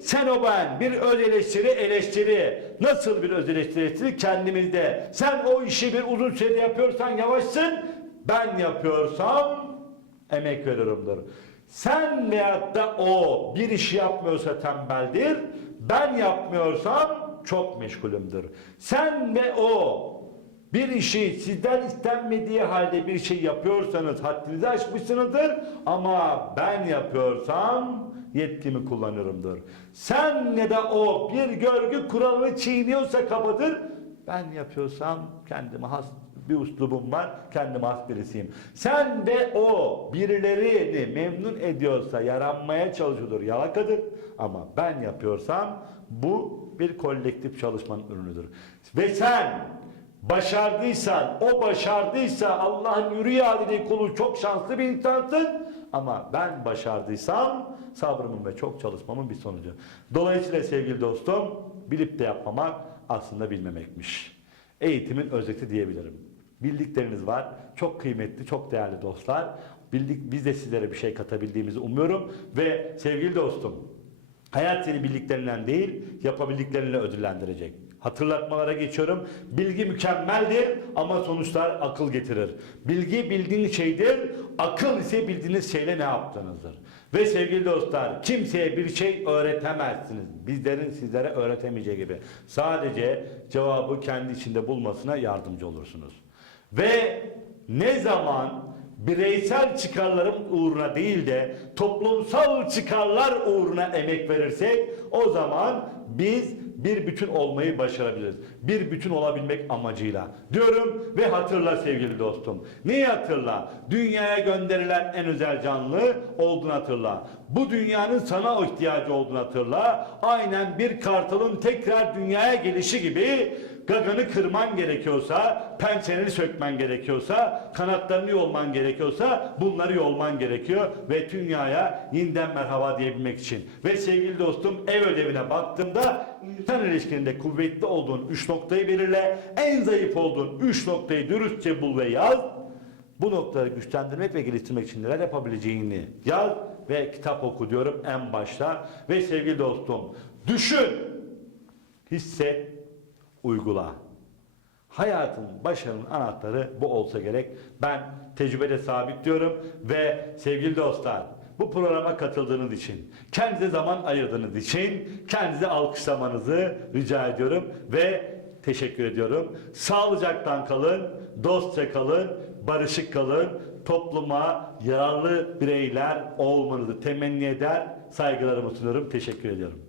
sen o bir öz eleştiri eleştiri. Nasıl bir öz eleştiri eleştiri? Kendimizde. Sen o işi bir uzun sürede yapıyorsan yavaşsın. Ben yapıyorsam emek veriyorumdur. Sen veyahut da o bir işi yapmıyorsa tembeldir. Ben yapmıyorsam çok meşgulümdür. Sen ve o bir işi sizden istenmediği halde bir şey yapıyorsanız haddinizi aşmışsınızdır. Ama ben yapıyorsam yetkimi kullanırımdır. Sen ne de o bir görgü kuralını çiğniyorsa kabadır. Ben yapıyorsam kendime has bir uslubum var, kendime has birisiyim. Sen ve o birilerini memnun ediyorsa yaranmaya çalışıyordur, yalakadır. Ama ben yapıyorsam bu bir kolektif çalışmanın ürünüdür. Ve sen başardıysan, o başardıysa Allah'ın yürü ya dediği kulu çok şanslı bir insansın. Ama ben başardıysam sabrımın ve çok çalışmamın bir sonucu. Dolayısıyla sevgili dostum, bilip de yapmamak aslında bilmemekmiş. Eğitimin özeti diyebilirim. Bildikleriniz var. Çok kıymetli, çok değerli dostlar. Bildik, biz de sizlere bir şey katabildiğimizi umuyorum. Ve sevgili dostum, hayat seni bildiklerinden değil, yapabildiklerinle ödüllendirecek. Hatırlatmalara geçiyorum. Bilgi mükemmeldir ama sonuçlar akıl getirir. Bilgi bildiğin şeydir, akıl ise bildiğiniz şeyle ne yaptığınızdır. Ve sevgili dostlar, kimseye bir şey öğretemezsiniz. Bizlerin sizlere öğretemeyeceği gibi. Sadece cevabı kendi içinde bulmasına yardımcı olursunuz. Ve ne zaman bireysel çıkarlarım uğruna değil de toplumsal çıkarlar uğruna emek verirsek o zaman biz bir bütün olmayı başarabiliriz. Bir bütün olabilmek amacıyla. Diyorum ve hatırla sevgili dostum. Neyi hatırla? Dünyaya gönderilen en özel canlı olduğunu hatırla. Bu dünyanın sana ihtiyacı olduğunu hatırla. Aynen bir kartalın tekrar dünyaya gelişi gibi gaganı kırman gerekiyorsa, pençeni sökmen gerekiyorsa, kanatlarını yolman gerekiyorsa bunları yolman gerekiyor ve dünyaya yeniden merhaba diyebilmek için. Ve sevgili dostum ev ödevine baktığımda insan ilişkinde kuvvetli olduğun üç noktayı belirle, en zayıf olduğun üç noktayı dürüstçe bul ve yaz. Bu noktaları güçlendirmek ve geliştirmek için neler yapabileceğini yaz ve kitap oku diyorum en başta. Ve sevgili dostum düşün, hisset, uygula. Hayatın başarının anahtarı bu olsa gerek. Ben tecrübede sabit diyorum ve sevgili dostlar bu programa katıldığınız için, kendinize zaman ayırdığınız için kendinize alkışlamanızı rica ediyorum ve teşekkür ediyorum. Sağlıcaktan kalın, dostça kalın, barışık kalın, topluma yararlı bireyler olmanızı temenni eder, saygılarımı sunuyorum, teşekkür ediyorum.